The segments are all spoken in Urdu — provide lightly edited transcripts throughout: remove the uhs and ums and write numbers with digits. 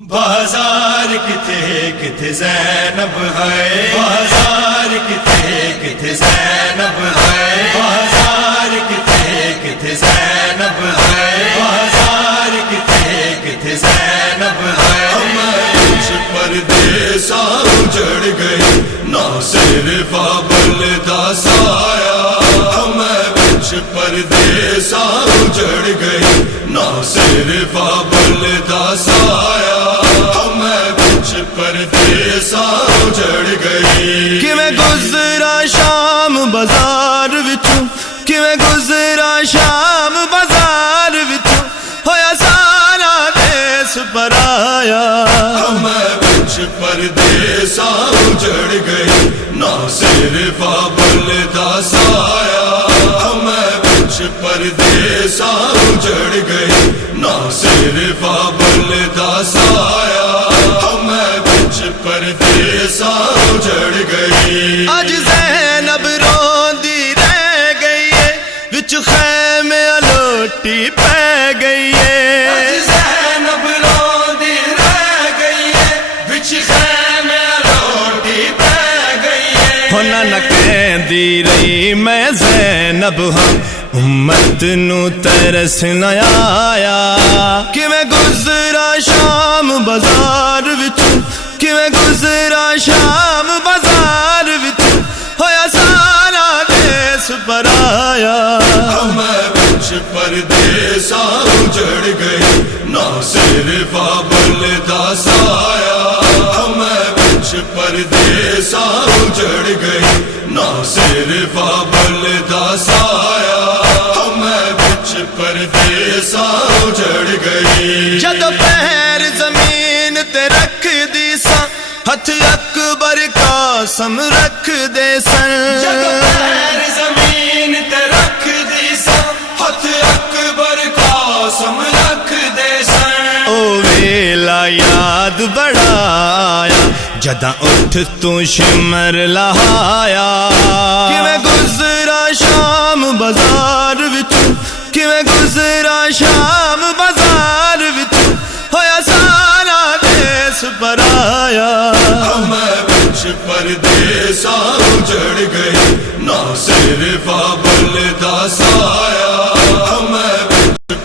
بازار کتے زینب ہے، بازار کتے زینب ہے، بازار کتے زینب ہے، بازار کتے زینب ہے۔ ہمیں پردیسا اجڑ گئی نہ صرف بل دا سایہ، ہمیں پردیسا اجڑ گئی نہ صرف بل دا سایہ، پردیسا اجڑ گئی۔ کیویں گزرا شام بازار وچوں، کیویں گزرا شام بازار وچوں، ہویا سارا دیس پرایا۔ ہمیں پردیسا اجڑ گئی نہ صرف بل دا سایہ، ہمیں پردیسا اجڑ گئی نہ صرف بل دا سایہ، پردیسا اجڑ گئی۔ اج زینب روندی رہ گئی ہے، وچ خیمے الوٹی پہ گئی ہے۔ اج زینب روندی رہ گئی ہے، وچ خیمے الوٹی پہ گئی ہے۔ ہونا نہ کہندی رہی میں زینب ہاں، امت نو ترس نہ آیا۔ کیویں گزرا شام بازار وچوں، کیویں گزرا شام بازار وچوں، ہویا سارا دیس پرایا۔ ہمیں پردیسا اجڑ گئی نہ صرف بل دا سایہ، ہمیں پردیسا اجڑ گئی نہ صرف بل دا سایہ، ہمیں پردیسا اجڑ گئی۔ جدو پیر زمین تے رکھ دی سا، ہتھ اکبر قاسم رکھ دے سن۔ جدو پیر زمین تے رکھ دی سا، ہتھ اکبر قاسم رکھ دے سن۔ او ویلا یاد بڑا آیا، جداں اٹھ تو شمر لہایا۔ کیویں گزرا شام بازار وچوں، کیویں گزرا شام بازار وچوں، ہویا سارا دیس پرایا۔ ہمیں پردیسا اجڑ گئی نہ صرف بل دا سایہ، ہمیں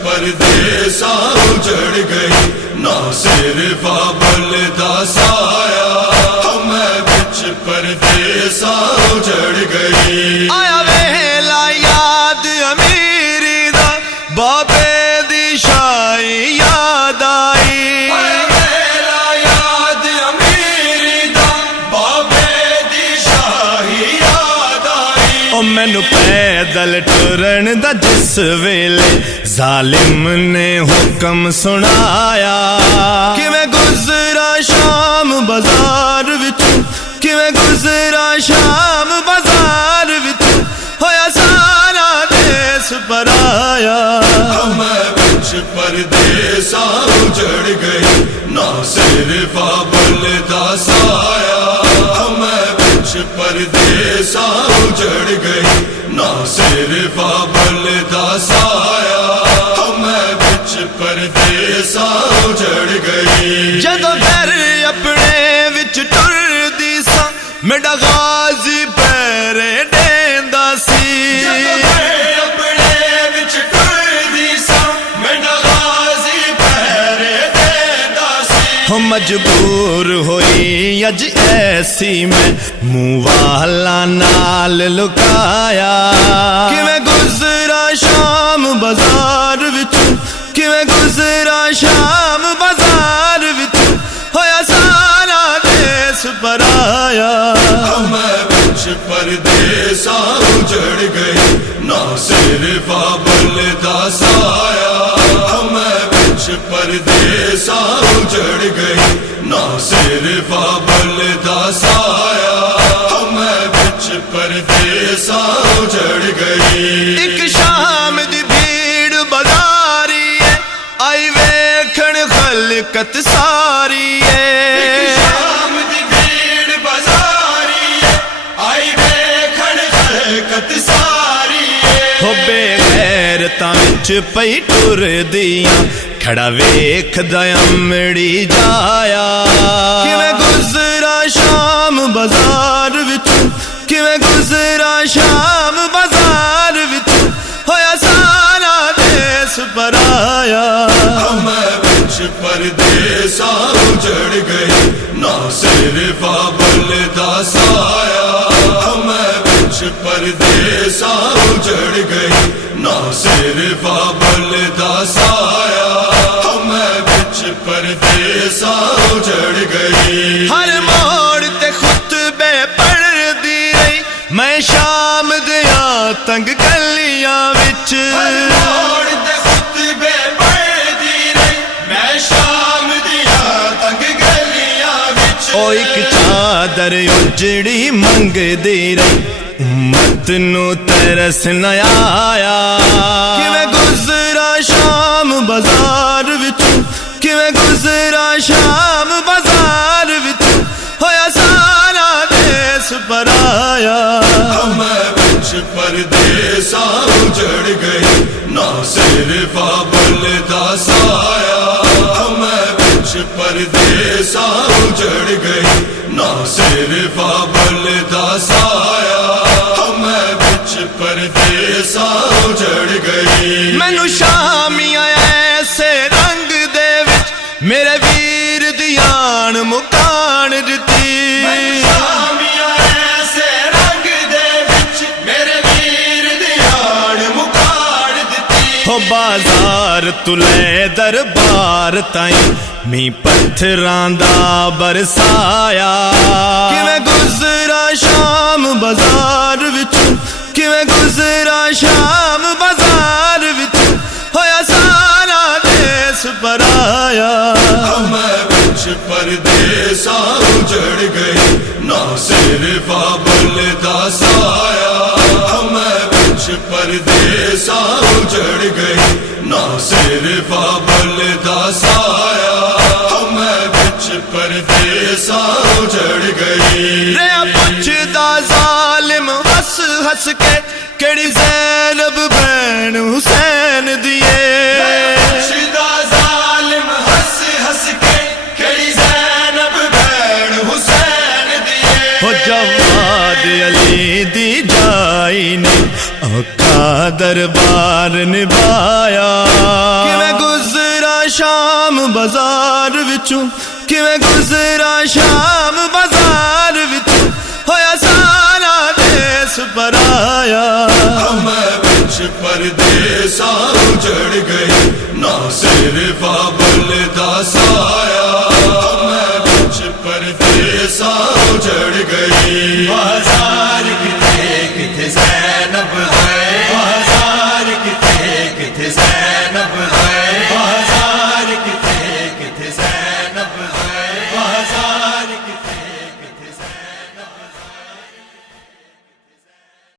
پردیسا اجڑ گئی نہ صرف بل دا سایہ، ہمیں پردیسا اجڑ گئی۔ آیا ویلا یاد امیری دا، بابے دی شائی یاد آئی۔ آیا ویلا یاد امیری دا، بابے دی شاہی یاد آئی۔ او مینوں پیدل ٹرن دا جس ویلے ظالم نے حکم سنایا۔ کیویں گزرا شام بازار وچوں، کیویں گزرا شام بازار وچوں، ہویا سارا دیس پرایا۔ ہمیں پردیسا اجڑ گئی نہ صرف بل دا سایہ، ہمیں پردیسا اجڑ گئی نہ صرف بل دا سایہ، ہمیں پردیسا اجڑ گئی۔ جدو پھر اپنے وچ ٹر دی سا، میڈا غازی پیرے دیندا سی۔ جدو میں اپنے وچ ٹر دی سا، میڈا غازی پیرے دیندا سی۔ ہو مجبور ہوئی اج ایسی میں منہ والا نال لکایا۔ کیویں گزرا شام بازار وچوں، کیویں گزرا شام بازار وچوں، ہویا سارا دیس پرایا۔ ہمیں پردیسا اجڑ گئی نہ صرف بل دا سایہ، ہمیں پردیسا اجڑ گئی نہ صرف بل دا سایہ، ہمیں پردیسا اجڑ گئی۔ ایک شام دی بھیڑ بازاری ہے، آئی ویکھن خلقت ساری ہے۔ شام دی بھیڑ بازاری ہے، آئی ویکھن خلقت ساری ہے۔ ہو بے غیرتاں وچ پئی ٹر دیاں، کھڑا ویکھدا امڑی جایا کیویں گزرا شام بازار وچوں کیویں گزرا شام بازار وچوں ہویا سارا دیس پرایا میں بچ پردیساں اجڑ گئی نہ صرف بابل دا سایہ میں بچ پردیساں اجڑ گئی نہ صرف بابل دا سایہ میں بچ پردیساں اجڑ گئی ہر موڑ تے خطبے پڑھدی رہی میں شام دیاں تنگ گلیاں وچ ہر موڑ تے خطبے پڑھدی رہی میں شام دیاں تنگ گلیاں وچ او ایک چادر اجڑی منگ دی رہی امت نو ترس نہ آیا کیویں گزرا شام بازار وچوں کیویں گزرا شام بازار وچوں ہویا سارا دیس پرایا میں بچ پردیساں اجڑ گئی نہ صرف بابل دا سایہ میں بچ پردیساں اجڑ گئی نہ صرف بابل دا سایہ میں بچ پردیساں اجڑ گئی مینوں شامیاں ایسے رنگ دے وچ میرے ویر دیان مکان دتی شامیاں ایسے رنگ دے وچ میرے ویر دیان مکاڑ دتی ہو بازار تلے دربار تائیں می پتھراں دا برسایا کیویں گزرا شام بازار وچوں کیویں گزرا شام بازار وچوں ہویا سارا دیس پرایا میں بچ پردیساں اجڑ گئی نہ صرف بابل دا سایہ میں بچ پردیساں اجڑ گئی نہ صرف بابل دا سایہ میں بچ پردیساں اجڑ گئی ریا پوچھدا ظالم ہس ہس کے کیڑی زینب بہن حسین دیے شدا ظالم ہس ہس کے کھڑی زینب بہن حسین دیے ہو جواد علی دی جائی نے اوکھا دربار نبھایا کیویں گزرا شام بازار وچوں کیویں گزرا شام بازار وچوں ہویا سارا دیس پرایا میں بچ پردیساں اجڑ گئی نہ صرف بابل دا سایہ میں بچ پردیساں اجڑ گئی بازار کتے کتے زینب